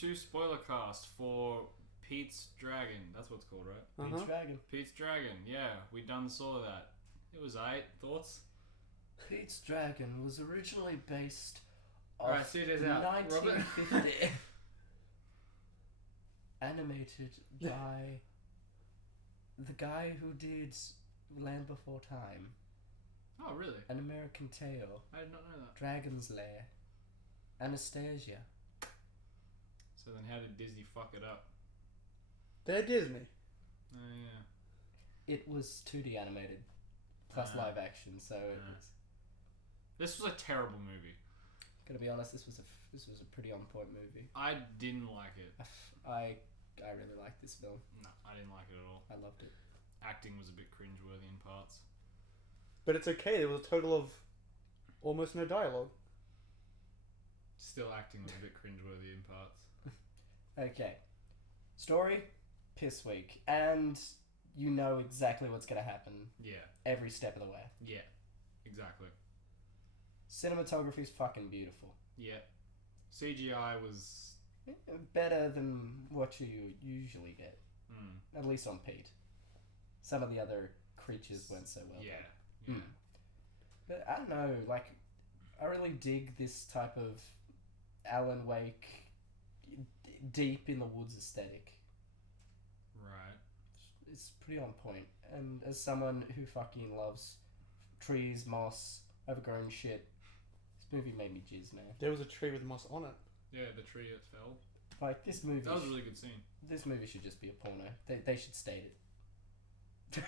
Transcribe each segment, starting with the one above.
to Spoiler Cast for Pete's Dragon. That's what it's called, right? Pete's Dragon. Pete's Dragon, yeah. We done saw that. It was aight. Thoughts? Pete's Dragon was originally based Alright, off see this out. 1950 animated by the guy who did Land Before Time, Oh, really? An American Tale, I did not know that. Dragon's Lair, Anastasia. So then how did Disney fuck it up? They're Disney. Oh, yeah. It was 2D animated plus live action, so it was. This was a terrible movie. Gotta be honest, this was a pretty on point movie. I didn't like it. I really liked this film. No, I didn't like it at all. I loved it. Acting was a bit cringeworthy in parts. But it's okay, there was a total of almost no dialogue. Still acting was a bit cringeworthy in parts. Okay, story, piss weak, and you know exactly what's gonna happen Yeah. every step of the way. Yeah. Exactly. Cinematography's fucking beautiful. Yeah. CGI was... Better than what you usually get, at least on Pete. Some of the other creatures weren't so well Yeah. done. Yeah. But I don't know, like, I really dig this type of Alan Wake deep in the woods aesthetic. Right. It's pretty on point. And as someone who fucking loves trees, moss, overgrown shit, this movie made me jizz, man. There was a tree with moss on it. Yeah, the tree that fell. Like, this movie... That was a really good scene. This movie should just be a porno. They should state it.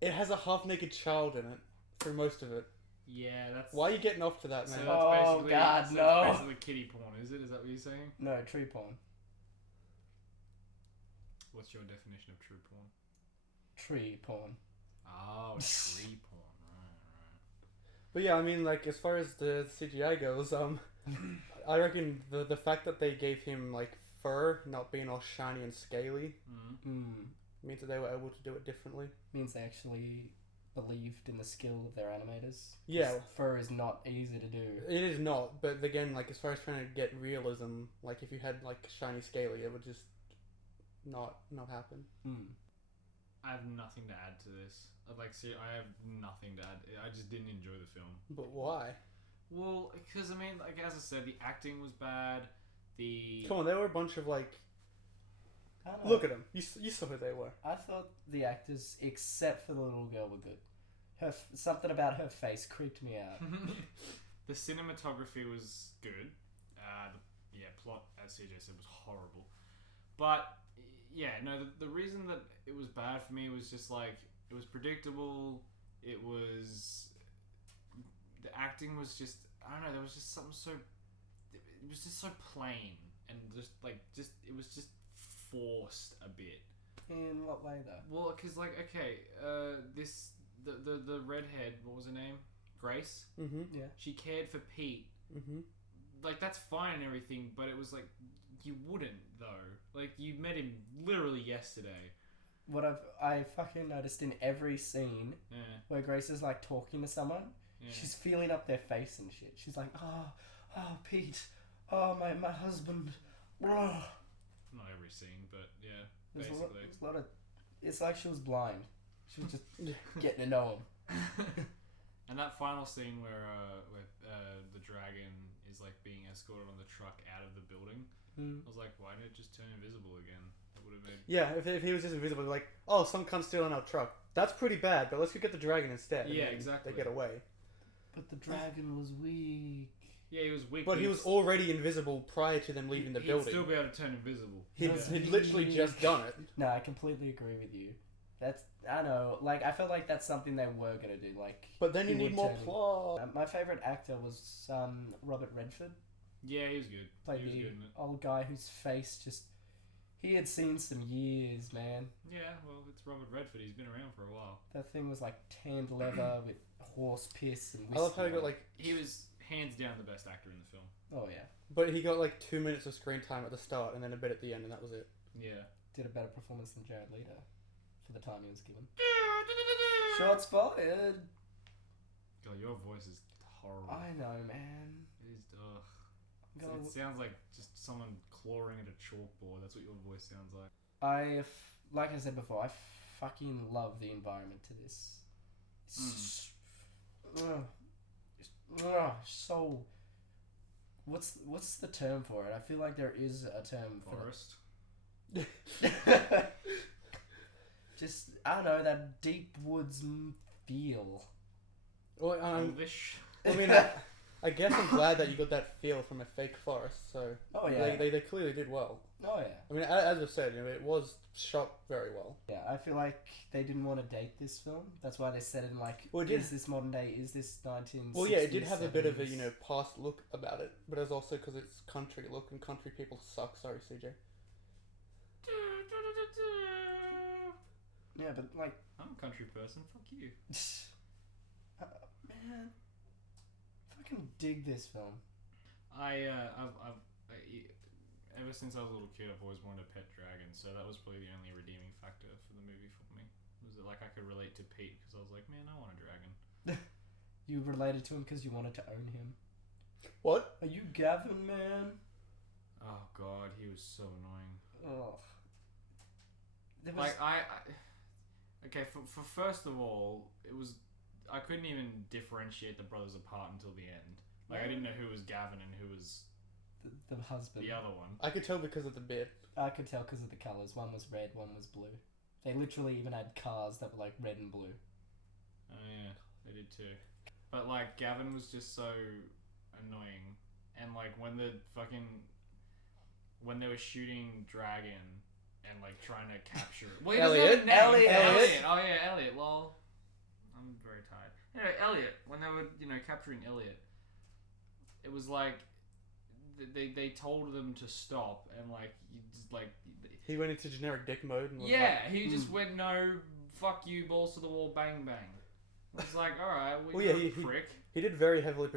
It has a half-naked child in it for most of it. Yeah, that's... Why are you getting off to that, So man? that's Oh, basically, God, so no. that's basically kiddie porn, is it? Is that what you're saying? No, tree porn. What's your definition of true porn? Tree porn. Oh, tree porn. Right. But yeah, I mean, like, as far as the CGI goes, I reckon the fact that they gave him, like, fur not being all shiny and scaly means that they were able to do it differently. Means they actually believed in the skill of their animators. Yeah. Fur is not easy to do. It is not, but again, like, as far as trying to get realism, like, if you had, like, shiny scaly, it would just not happen. I have nothing to add to this. I have nothing to add. I just didn't enjoy the film. But why? Well, because, I mean, like, as I said, the acting was bad. Come on, there were a bunch of, like... I don't know. Look at them. You saw who they were. I thought the actors, except for the little girl, were good. Something about her face creeped me out. The cinematography was good. Plot, as CJ said, was horrible. But, yeah, no, the reason that it was bad for me was just, like, it was predictable. It was... The acting was just... I don't know, there was just something so... It was just so plain. And just, it was just forced a bit. In what way, though? Well, because, like, okay, the redhead, what was her name? Grace? Mm-hmm. Yeah. She cared for Pete. Mm-hmm. Like, that's fine and everything, but it was like, you wouldn't, though. Like, you met him literally yesterday. What I fucking noticed in every scene Yeah. where Grace is, like, talking to someone, Yeah. she's feeling up their face and shit. She's like, oh, Pete, oh, my husband, oh. Not every scene, but yeah, There's basically. a lot of... It's like she was blind. She was just getting to know him. And that final scene where the dragon is, like, being escorted on the truck out of the building, I was like, why didn't it just turn invisible again? That would have been... Yeah, if he was just invisible, like, oh, some cunt stealing our truck. That's pretty bad, but let's go get the dragon instead. And Yeah, then exactly. They get away. But the dragon was weak. Yeah, he was weak. But he was already invisible prior to them leaving the He'd building. still be able to turn invisible. He'd literally just done it. No, I completely agree with you. That's... I know. Like, I felt like that's something they were going to do. Like, But then you he need would more turn- plot. My favourite actor was Robert Redford. Yeah, he was good. Played He was the good in it. old guy whose face just... He had seen some years, man. Yeah, well, it's Robert Redford. He's been around for a while. That thing was like tanned leather with horse piss and I whiskey. love how he got, on it. like... He was hands down the best actor in the film. Oh, yeah. But he got, like, 2 minutes of screen time at the start and then a bit at the end, and that was it. Yeah. Did a better performance than Jared Leto for the time he was given. Shots fired! God, your voice is horrible. I know, man. It is, ugh. It sounds like just someone clawing at a chalkboard. That's what your voice sounds like. Like I said before, I fucking love the environment to this. So, what's the term for it? I feel like there is a term Forest. for it. Just, I don't know, that deep woods feel. Well, Elvish. I mean, I guess I'm glad that you got that feel from a fake forest. So Oh yeah. they clearly did well. Oh yeah. I mean, as I said, it was shot very well. Yeah, I feel like they didn't want to date this film. That's why they said it in like, Well, it did- is this modern day? Is this 1960s? Well, yeah, it did have a bit of a 70s? past look about it, but it's also because it's country look and country people suck. Sorry, CJ. Yeah, but like, I'm a country person. Fuck you. man, fucking dig this film. Ever since I was a little kid, I've always wanted a pet dragon. So that was probably the only redeeming factor for the movie for me. Was that like I could relate to Pete because I was like, man, I want a dragon. You related to him because you wanted to own him. What? Are you Gavin, man? Oh god, he was so annoying. Ugh. There was, Like okay, for first of all, I couldn't even differentiate the brothers apart until the end. Like I didn't know who was Gavin and who was the husband. the other one. I could tell because of the beard. I could tell because of the colours. One was red, one was blue. They literally even had cars that were like red and blue. Oh yeah, they did too. But like Gavin was just so annoying, and like when they were shooting Dragon and like trying to capture it. Well, he doesn't have a name. Elliot. Elliot. Oh yeah, Elliot. Lol. I'm very tired. Anyway, Elliot. When they were capturing Elliot, it was like they told them to stop, and like you just like. He went into generic dick mode. And was Yeah, he just went no, fuck you, balls to the wall, bang bang. It's like, all right, well, yeah, you're a he prick. He did very heavily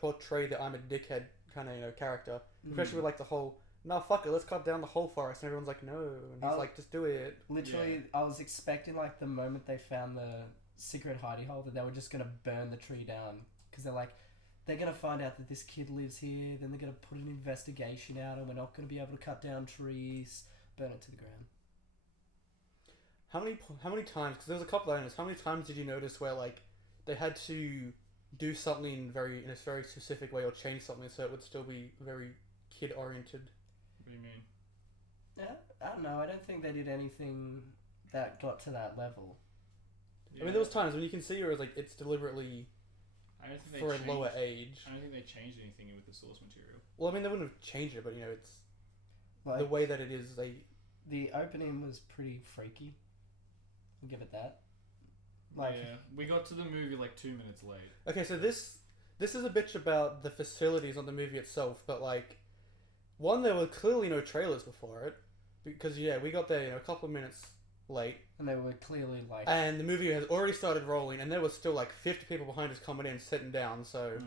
portray the I'm a dickhead kind of character, especially with like the whole no fuck it, let's cut down the whole forest, and everyone's like no, and he's like just do it. Literally, I was expecting like the moment they found the secret hidey hole that they were just gonna burn the tree down because they're gonna find out that this kid lives here, then they're gonna put an investigation out, and we're not gonna be able to cut down trees, burn it to the ground. How many times? Because there was a couple of owners. How many times did you notice where like they had to do something in a very specific way or change something so it would still be very kid oriented? What do you mean? Yeah, I don't know. I don't think they did anything that got to that level. I mean, there was times when you can see where it's deliberately I don't think for they a lower changed- age. I don't think they changed anything with the source material. Well, I mean, they wouldn't have changed it, but it's Like, the way that it is. the opening was pretty freaky. I'll give it that. Like, Yeah, we got to the movie like 2 minutes late. Okay, so this is a bitch about the facilities on the movie itself, but like, one, there were clearly no trailers before it, because we got there a couple of minutes late, and they were clearly like, and the movie has already started rolling, and there was still like 50 people behind us coming in, sitting down, so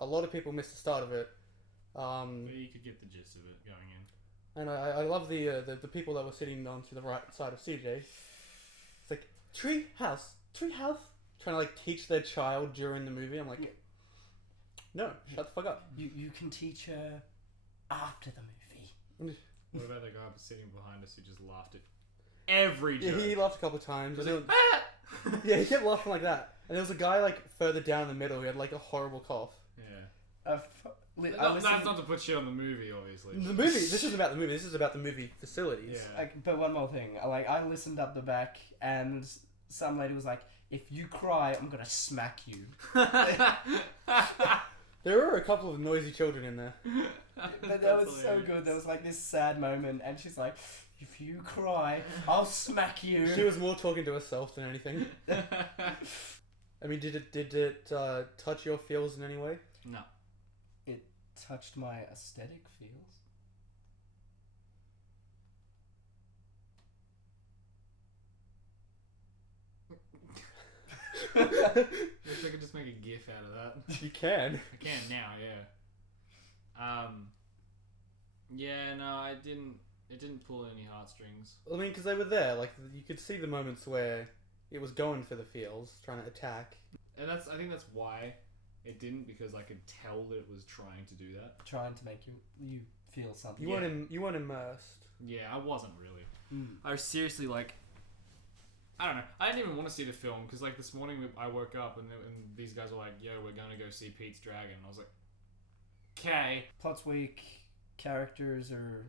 a lot of people missed the start of it. But you could get the gist of it going in. And I love the people that were sitting on to the right side of CJ. It's like tree house, trying to like teach their child during the movie. I'm like, no, shut the fuck up. you can teach her after the movie. What about the guy sitting behind us who just laughed at every Yeah, joke? he laughed a couple of times. Was And it, there was- yeah, he kept laughing like that. And there was a guy like further down the middle who had like a horrible cough. Yeah. I That's not to put shit on the movie, obviously. The movie. This isn't about the movie. This is about the movie facilities. Yeah. But one more thing, I listened up the back, and some lady was like, "If you cry, I'm gonna smack you." There were a couple of noisy children in there. But that was so good. There was like this sad moment, and she's like, "If you cry, I'll smack you." She was more talking to herself than anything. I mean, did it touch your feels in any way? No. It touched my aesthetic feels. Wish I could just make a gif out of that. You can. I can now, yeah. Yeah, no, it didn't pull any heartstrings. I mean, because they were there. Like, you could see the moments where it was going for the feels, trying to attack. And I think that's why It didn't because I could tell that it was trying to do that. Trying to make you feel something. You weren't immersed. Yeah, I wasn't really. Mm. I was seriously like, I don't know. I didn't even want to see the film because like this morning I woke up and these guys were like, "Yo, we're gonna go see Pete's Dragon." And I was like, "Okay." Plot's weak. Characters are.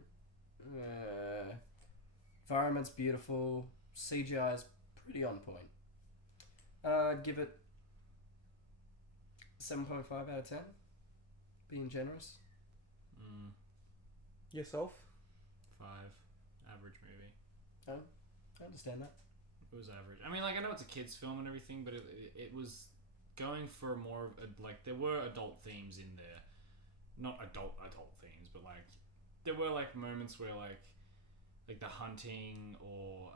Environment's beautiful. CGI is pretty on point. I'd give it 7.5 out of 10. Being generous. Yourself? 5. Average movie. I understand that. It was average. I mean, like I know it's a kids' film and everything, but it was going for more of like there were adult themes in there, not adult themes, but like there were like moments where like the hunting or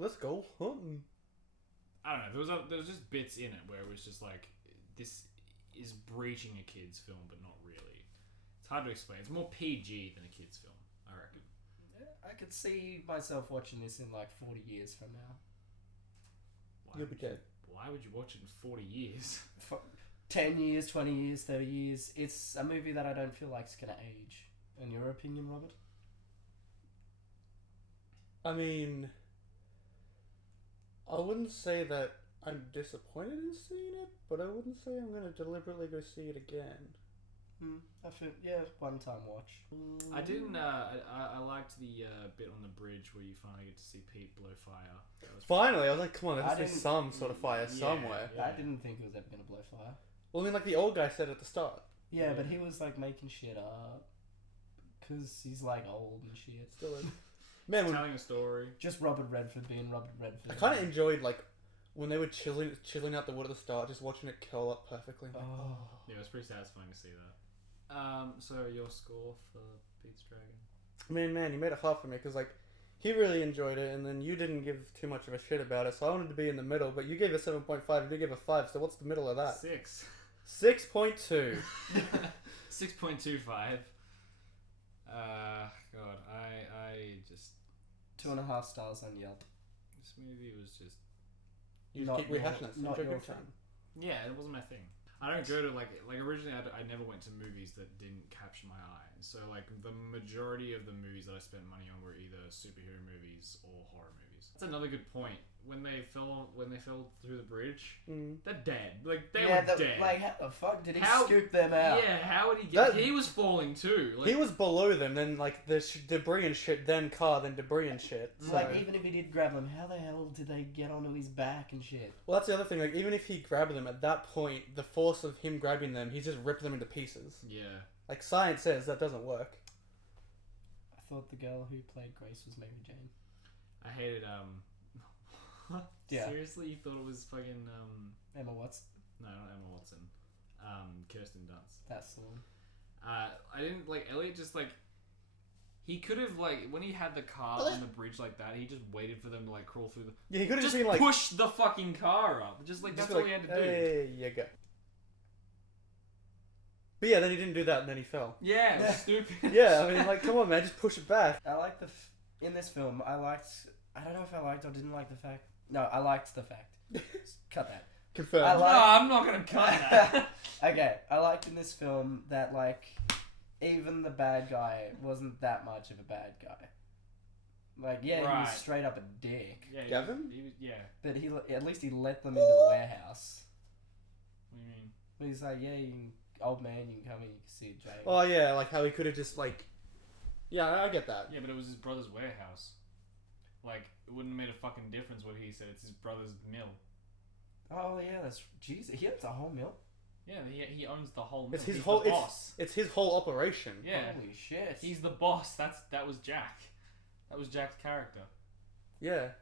Let's go hunting. I don't know. There was just bits in it where it was just like this is breaching a kids' film, but not really. It's hard to explain. It's more PG than a kids' film, I reckon. I could see myself watching this in like 40 years from now. Why You'll be would you- dead. Why would you watch it in 40 years? 10 years, 20 years, 30 years. It's a movie that I don't feel like is going to age. In your opinion, Robert? I mean, I wouldn't say that I'm disappointed in seeing it, but I wouldn't say I'm going to deliberately go see it again. I feel, yeah, one-time watch. I didn't. I liked the bit on the bridge where you finally get to see Pete blow fire. That was Finally, I was like, come on, there I has to be didn't- some sort of fire Yeah. somewhere. I didn't think it was ever going to blow fire. Well, I mean, like the old guy said at the start. Yeah, but he was like making shit up. Because he's like old and shit. Still is. Man, when, telling a story. Just Robert Redford being Robert Redford. I kind of enjoyed, like, when they were chiseling out the wood at the start, just watching it curl up perfectly. Oh. Yeah, it was pretty satisfying to see that. So your score for Pete's Dragon? Man, you made it hard for me, because, like, he really enjoyed it, and then you didn't give too much of a shit about it, so I wanted to be in the middle, but you gave it 7.5, and you gave it 5, so what's the middle of that? 6. 6.2. 6.25. God, I just 2.5 stars on Yelp. this movie was just You Not keep your- rehashing it. not Enjoy your your thing. time. yeah, it wasn't my thing. I don't go to like originally I never went to movies that didn't capture my eye. So like the majority of the movies that I spent money on were either superhero movies or horror movies. That's another good point. When they fell through the bridge, they're dead. Like they were dead. Like, how the fuck did he How- scoop them out? Yeah, how would he get? That- He was falling too. Like, He was below them, then, like, the debris and shit, then car, then debris and shit. So. Like, even if he did grab them, how the hell did they get onto his back and shit? Well, that's the other thing. Like, even if he grabbed them at that point, the force of him grabbing them, he's just ripped them into pieces. yeah. Like, science says that doesn't work. I thought the girl who played Grace was Mary Jane. I hated Yeah. Seriously, you thought it was fucking Emma Watson. no, not Emma Watson. Kirsten Dunst. That's the one. I didn't like Elliot. Just like he could have like when he had the car on the bridge like that, he just waited for them to like crawl through the. Yeah, he could have Just just been like, push the fucking car up. Just like just that's all like, he had to do. Hey, you go. But yeah, then he didn't do that, and then he fell. Yeah, it was stupid. Yeah, I mean, like, come on, man, just push it back. I like in this film, I don't know if I liked or didn't like the fact. No, I liked the fact. Cut that. Confirmed. I No, like- I'm not gonna cut that. Okay, I liked in this film that, like, even the bad guy wasn't that much of a bad guy. Like, yeah, he Right. was straight up a dick, Yeah, Gavin? He was, yeah. but at least he let them into the warehouse. What do you mean? He's like, yeah, old man, you can come in, you can see a jail. Oh, yeah, like how he could have just, like... Yeah, I get that. Yeah, but it was his brother's warehouse. Like, it wouldn't have made a fucking difference what he said. It's his brother's mill. Oh yeah, that's Jesus. He owns a whole mill. Yeah, he owns the whole mill. It's his He's whole- the boss. It's his whole operation. Yeah, Holy shit. he's the boss. That was Jack. That was Jack's character. Yeah.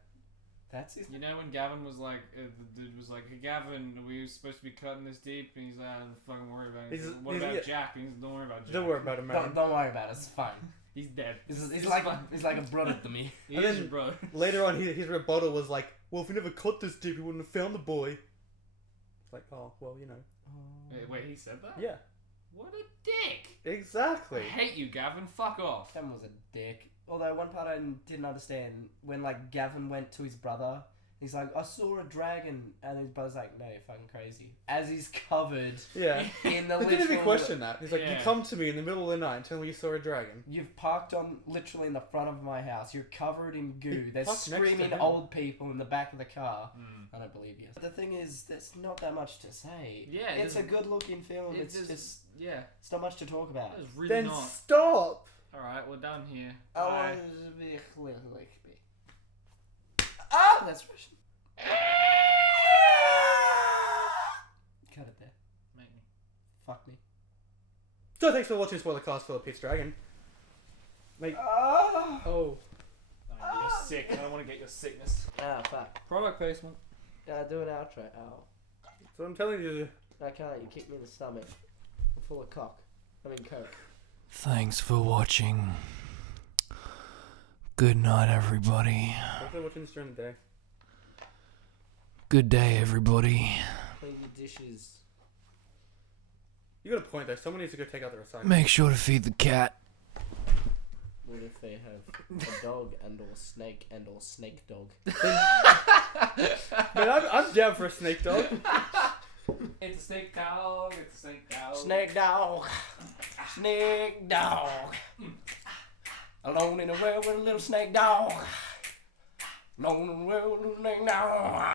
That's his. You know when Gavin was like, the dude was like, "Hey Gavin, are we supposed to be cutting this deep?" And he's like, "Don't fucking worry about it." He's- What he's- about yeah. Jack? And he's, "Don't worry about Jack." Don't worry about it, man. Don't worry about it. It's fine. He's dead. He's It's like fine. he's like a brother to me. He And is then- your brother. Later on, his rebuttal was like, well, if we never cut this deep, we wouldn't have found the boy. It's like, oh, well, you know. Wait, he said that? Yeah, What a dick! exactly. I hate you, Gavin. Fuck off. Gavin was a dick. Although one part I didn't understand when like Gavin went to his brother He's like, I saw a dragon, and his brother's like, no, you're fucking crazy. As he's covered Yeah. in the They didn't even literal- question that. He's like, you Yeah. come to me in the middle of the night and tell me you saw a dragon. You've parked on literally in the front of my house. You're covered in goo. He There's parked next to screaming him. old people in the back of the car. Mm. I don't believe you. But the thing is, there's not that much to say. Yeah, it it's a doesn't- good-looking film. It It's just- just Yeah, it's not much to talk about. it's really Then not. stop! Alright, we're done here. Oh, Bye. ah, that's Russian. Cut it there. Make me. Fuck me. So thanks for watching Spoiler Cast for Pitch Dragon. Mate. Ah, Oh. You're sick. I don't want to get your sickness. fuck. Product placement. Do an outro. Oh. So I'm telling you. I can't. You kicked me in the stomach. I'm full of cock. I mean coke. Thanks for watching. Good night, everybody. Thanks for watching this during the day. Good day, everybody. Clean your dishes. You got a point though. Someone needs to go take out the recycling. Make sure to feed the cat. What if they have a dog and or snake and or snake dog? Man, I'm down for a snake dog. It's a snake dog. It's a snake dog. Snake dog. Snake dog. Alone in the world with a little snake dog. Alone in the world with a little snake dog.